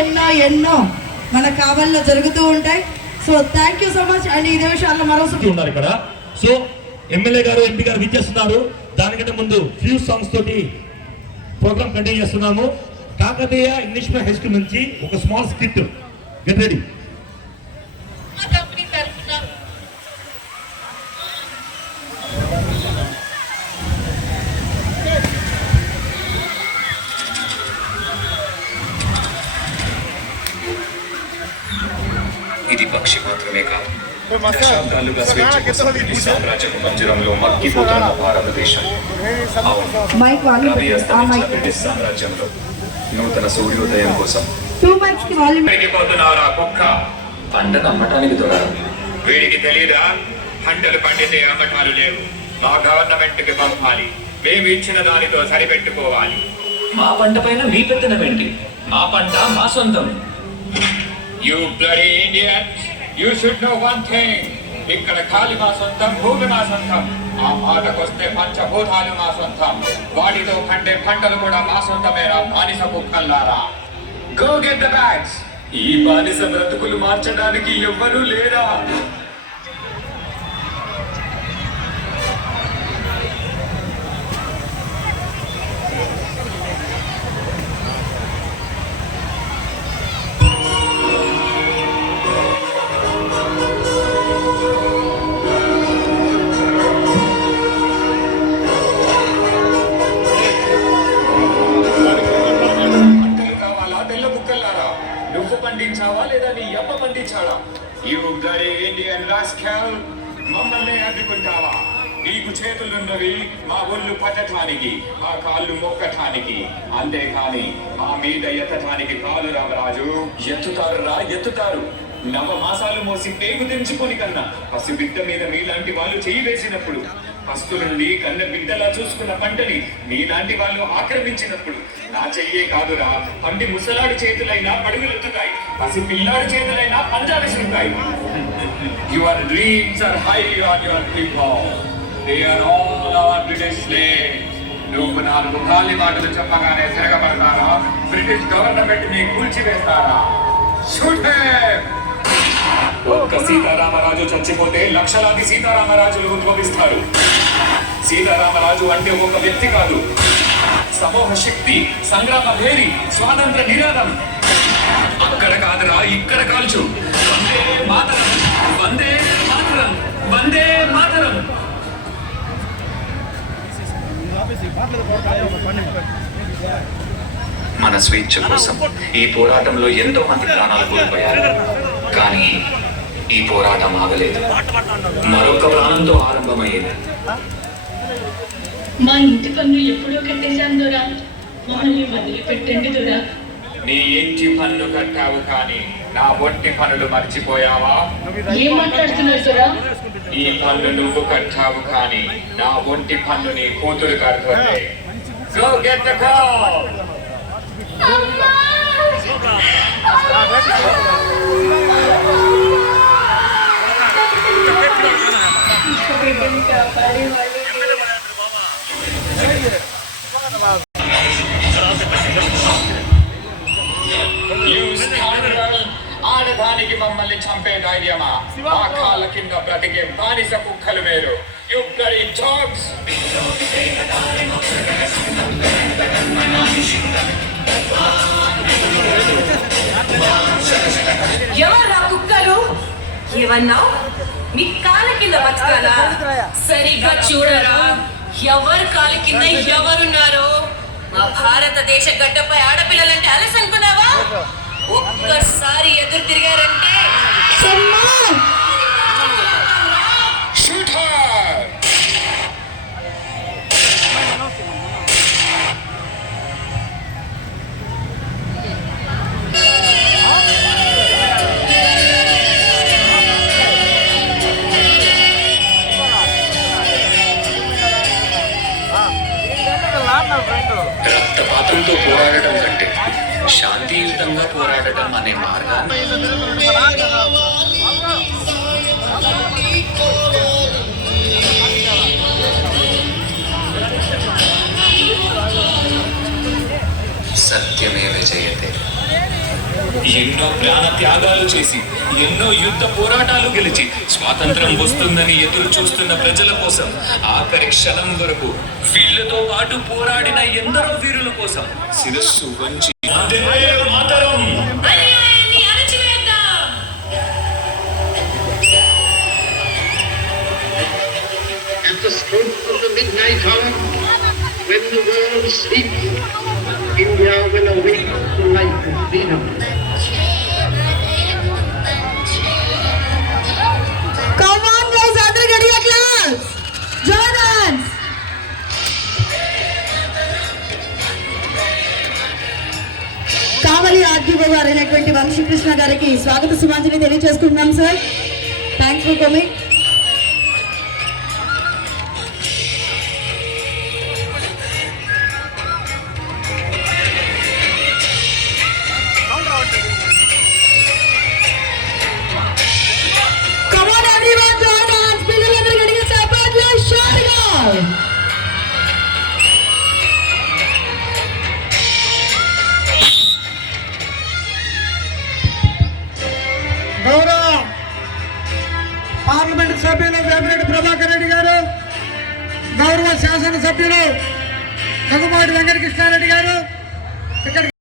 ఎన్నో ఎన్నో మన కావల్లో జరుగుతూ ఉంటాయి. So thank you so much. And ఇదే విషయాల్లో మరోసారి ఉన్నారు ఇక్కడ. సో ఎమ్మెల్యే గారు ఎంపీ గారు విచ్చేస్తున్నారు. దానికంటే ముందు ఫ్యూ సాంగ్స్ తోటి ప్రోగ్రామ్ కంటిన్యూ చేస్తున్నాము. Kakatiya English medium high school నుంచి ఒక స్మాల్ స్క్రిప్ట్. Get ready. ఇది పక్షి మాత్రమే కాదు, దశాబ్దాలుగా స్వేచ్ఛ కోసం బ్రిటిష్ సామ్రాజ్యపు మంజురంలో మగ్గిపోతున్న భారతదేశం. బ్రిటిష్ సామ్రాజ్యంలో నూతన సూర్యోదయం కోసం పోతున్నారా కుక్క? పంటను అమ్మటానికి దొరకదు. వీడికి తెలీదా? పంటలు పండితే అమ్మటాలు లేవు. మా గవర్నమెంట్ కి పంపాలి. మేము ఇచ్చిన దానితో సరిపెట్టుకోవాలి. మా పంట పైన మీ పెత్తనం ఏంటి? మా పంట మా సొంతం. You bloody Indians! You should know one thing. ఇక్కడ కాలి మా సొంతం, భూమి మా సొంతం. ఆ మాటకొస్తే పంచభూతాలు మా సొంతం. వాటితో పండే పంటలు కూడా మా సొంతమేరా బానిస కుక్కల్లారా. Go get the bags. ఈ బానిస బ్రతుకులు మార్చడానికి ఎవ్వరూ లేరా? పండించావా లేదా నీ అప్ప పండించాడా? You bloody Indian rascal! మమ్మల్ని అడ్డుకుంటావా? నీకు చేతులున్నవి మా ఒళ్ళు పట్టడానికి, మా కాళ్ళు మొక్కటానికి, అంతేకాని మా మీద ఎత్తటానికి కాలు రామరాజు. ఎత్తుతారు. నవమాసాలు మోసి పేగు తెంచుకొని కన్నా పసిబిడ్డ మీద మీలాంటి వాళ్ళు చేయి వేసినప్పుడు, పస్తుల నుండి కన్న బిడ్డలా చూసుకున్న పంటని మీలాంటి వాళ్ళు ఆక్రమించినప్పుడు నా చెయ్యే కాదురా, పండి ముసలాడి చేతులైనా పడుగులెత్తుతాయి, పసి పిల్లాడి చేతులైనా పంజా విసురుతాయి. Your dreams are high on your people. They are all our British slaves. నువ్వు 4 గాలి మాటలు చెప్పగానే తిరగబడతారా? బ్రిటిష్ గవర్నమెంట్ ని కూల్చివేస్తారా? Shoot him! ఒక్క సీతారామరాజు చచ్చిపోతే లక్షలాది సీతారామరాజులు ఉద్భవిస్తారు. సీతారామరాజు అంటే ఒక వ్యక్తి కాదు, సమూహ శక్తి, సంగ్రామ భేరి, స్వాతంత్ర నినాదం. అక్కడ కాదురా, ఇక్కడ కాల్చు. వందే మాతరం, వందే మాతరం, వందే మాతరం. మన స్వేచ్ఛ కోసం ఈ పోరాటంలో ఎంతో మంది ప్రాణాలు కోల్పోయారు. కానీ ఈ పోరాటం ఆగలేదు. మరొక ప్రాణంతో ఆరంభమయ్యేది. మా ఇంటి పన్ను ఎప్పుడో కట్టేశాం దొరా, మమ్మల్ని వదిలిపెట్టండి దొరా. నీ ఇంటి పన్ను కట్టావు కానీ నా ఒంటి పనులు మర్చిపోయావా? ఏం మాట్లాడుతున్నారు దొరా? ఈ పన్ను నువ్వు కట్టావు కానీ నా ఒంటి పన్ను నీ కూతురు కడుతుంది. Go get the call. ఆడదానికి మమ్మల్ని చంపే ధైర్యమా? ఆ కాళ్ళ కింద బ్రతికే బానిస కుక్కలు వేరు. You bloody dogs! ఎవర్రా కుక్కలు? ఏమన్నావు? మీ కాళ్ళ కింద బతకాలా? సరిగ్గా చూడరా, ఎవరు కాళ్ళ కింద ఎవరున్నారో. మా భారతదేశ గడ్డపై ఆడపిల్లలంటే అలసి అనుకున్నావా? ఒక్కసారి ఎదురు తిరిగారంటే రక్తపాతంతో పోరాడటం కంటే శాంతియుతంగా పోరాడటం అనే మార్గాన్ని సత్యమేవ జయతే. ఎన్నో ప్రాణ త్యాగాలు చేసి ఎన్నో యుద్ధ పోరాటాలు గెలిచి స్వాతంత్రం వస్తుందని ఎదురు చూస్తున్న ప్రజల కోసం ఆఖరి క్షణం వరకు వీళ్ళతో పాటు పోరాడిన ఎందరో వీరుల కోసం శిరస్సు వంచి వందే మాతరం అన్యాయాన్ని అణచివేద్దాం. At the stroke of the midnight hour, when the world sleeps, India will awake to life and freedom. Come on guys, అందరూ గట్టిగా claps. Join us. కావలి ఆర్డీఓ గారు అయినటువంటి వంశీకృష్ణ గారికి స్వాగత సుమాంజలి తెలియజేసుకుంటున్నాం sir. Thanks for coming. Come on everyone, join us. పిల్లలందరూ గట్టిగా చప్పట్లు షార్గా. గౌరవ పార్లమెంట్ సభ్యులు వేమిరెడ్డి ప్రభాకర్ రెడ్డి గారు, గౌరవ శాసన సభ్యులు దగ్గుమాటి వెంకటకృష్ణారెడ్డి గారు, ఇక్కడ